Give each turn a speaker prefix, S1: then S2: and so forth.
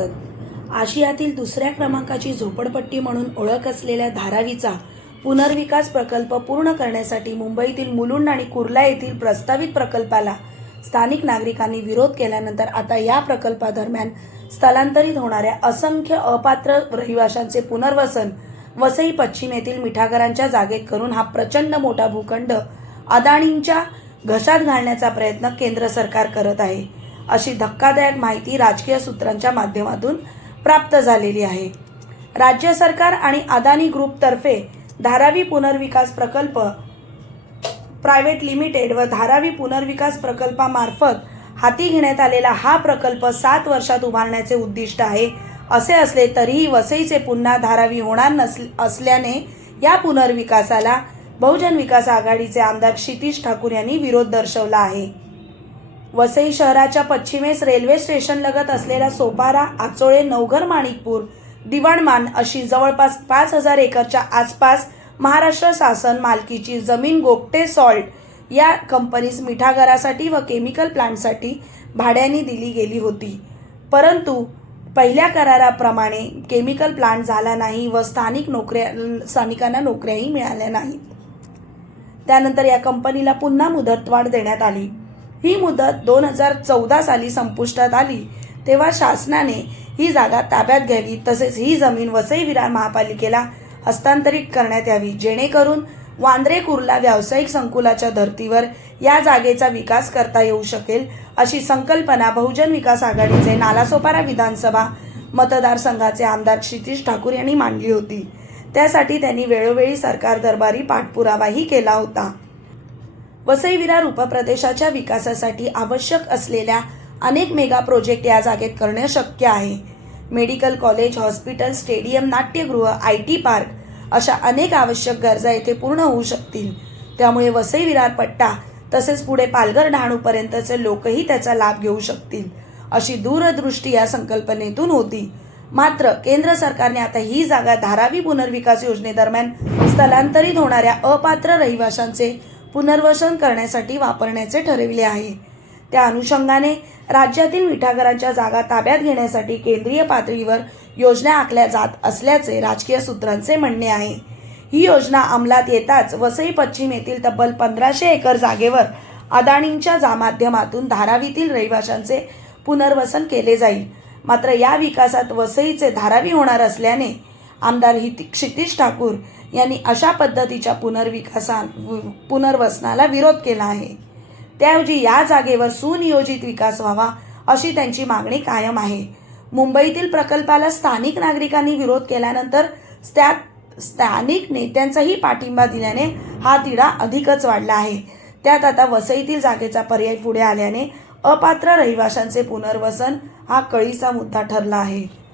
S1: आशियातील दुसऱ्या क्रमांकाची झोपडपट्टी म्हणून ओळख असलेल्या धारावीचा पुनर्विकास प्रकल्प पूर्ण करण्यासाठी मुंबईतील मुलुंड आणि कुर्ला येथील प्रस्तावित प्रकल्पाला स्थानिक नागरिकांनी विरोध केल्यानंतर आता या प्रकल्पादरम्यान स्थलांतरित होणाऱ्या असंख्य अपात्र रहिवाशांचे पुनर्वसन वसई पश्चिम येथील मिठागरांच्या जागेत करून हा प्रचंड मोठा भूखंड अदाणींच्या घशात घालण्याचा प्रयत्न केंद्र सरकार करत आहे. अशी धक्कादायक माहिती राजकीय सूत्रांच्या माध्यमातून प्राप्त झालेली आहे. राज्य सरकार आणि अदानी ग्रुपतर्फे धारावी पुनर्विकास प्रकल्प प्रायव्हेट लिमिटेड व धारावी पुनर्विकास प्रकल्पामार्फत हाती घेण्यात आलेला हा प्रकल्प सात वर्षात उभारण्याचे उद्दिष्ट आहे. असे असले तरीही वसईचे पुन्हा धारावी होणार नस असल्याने या पुनर्विकासाला बहुजन विकास आघाडीचे आमदार क्षितिश ठाकूर यांनी विरोध दर्शवला आहे. वसई शहराच्या पश्चिमेस रेल्वे स्टेशनलगत असलेला सोपारा आचोळे नवघर माणिकपूर दिवाणमान अशी जवळपास पाच हजार एकरच्या आसपास महाराष्ट्र शासन मालकीची जमीन गोपटे सॉल्ट या कंपनीस मिठागरासाठी व केमिकल प्लांटसाठी भाड्याने दिली गेली होती. परंतु पहिल्या कराराप्रमाणे केमिकल प्लांट झाला नाही व स्थानिक नोकऱ्या स्थानिकांना नोकऱ्याही मिळाल्या नाहीत. त्यानंतर या कंपनीला पुन्हा मुदतवाढ देण्यात आली. ही मुदत दोन हजार चौदा साली संपुष्टात आली. तेव्हा शासनाने ही जागा ताब्यात घ्यावी तसेच ही जमीन वसई विरार महापालिकेला हस्तांतरित करण्यात यावी जेणेकरून वांद्रे कुर्ला व्यावसायिक संकुलाच्या धर्तीवर या जागेचा विकास करता येऊ शकेल अशी संकल्पना बहुजन विकास आघाडीचे नालासोपारा विधानसभा मतदारसंघाचे आमदार क्षितिश ठाकूर यांनी मांडली होती. त्यासाठी त्यांनी वेळोवेळी सरकार दरबारी पाठपुरावाही केला होता. वसई विरार उपप्रदेशाच्या विकासासाठी आवश्यक असलेल्या अनेक मेगा प्रोजेक्ट या जागेत करणे शक्य आहे. मेडिकल कॉलेज हॉस्पिटल स्टेडियम नाट्यगृह आय टी पार्क अशा अनेक आवश्यक गरजा येथे पूर्ण होऊ शकतील. त्यामुळे वसई विरार पट्टा तसेच पुढे पालघर डहाणूपर्यंतचे लोकही त्याचा लाभ घेऊ शकतील अशी दूरदृष्टी या संकल्पनेतून होती. मात्र केंद्र सरकारने आता ही जागा धारावी पुनर्विकास योजनेदरम्यान स्थलांतरित होणाऱ्या अपात्र रहिवाशांचे पुनर्वसन करण्यासाठी वापरण्याचे ठरविले आहे. त्या अनुषंगाने राज्यातील मिठागरांच्या जागा ताब्यात घेण्यासाठी केंद्रीय पातळीवर योजना आखल्या जात असल्याचे राजकीय सूत्रांचे म्हणणे आहे. ही योजना अंमलात येताच वसई पश्चिम येथील तब्बल पंधराशे एकर जागेवर अदाणींच्या जा माध्यमातून धारावीतील रहिवाशांचे पुनर्वसन केले जाईल. मात्र या विकासात वसईचे धारावी होणार असल्याने आमदार हिती क्षितिश ठाकूर यांनी अशा पद्धतीच्या पुनर्विकासा पुनर्वसनाला विरोध केला आहे. त्याऐवजी या जागेवर सुनियोजित विकास व्हावा अशी त्यांची मागणी कायम आहे. मुंबईतील प्रकल्पाला स्थानिक नागरिकांनी विरोध केल्यानंतर त्यात स्थानिक नेत्यांचाही पाठिंबा दिल्याने हा तिढा अधिकच वाढला आहे. त्यात आता वसईतील जागेचा पर्याय पुढे आल्याने अपात्र रहिवाशांचे पुनर्वसन हा कळीचा मुद्दा ठरला आहे.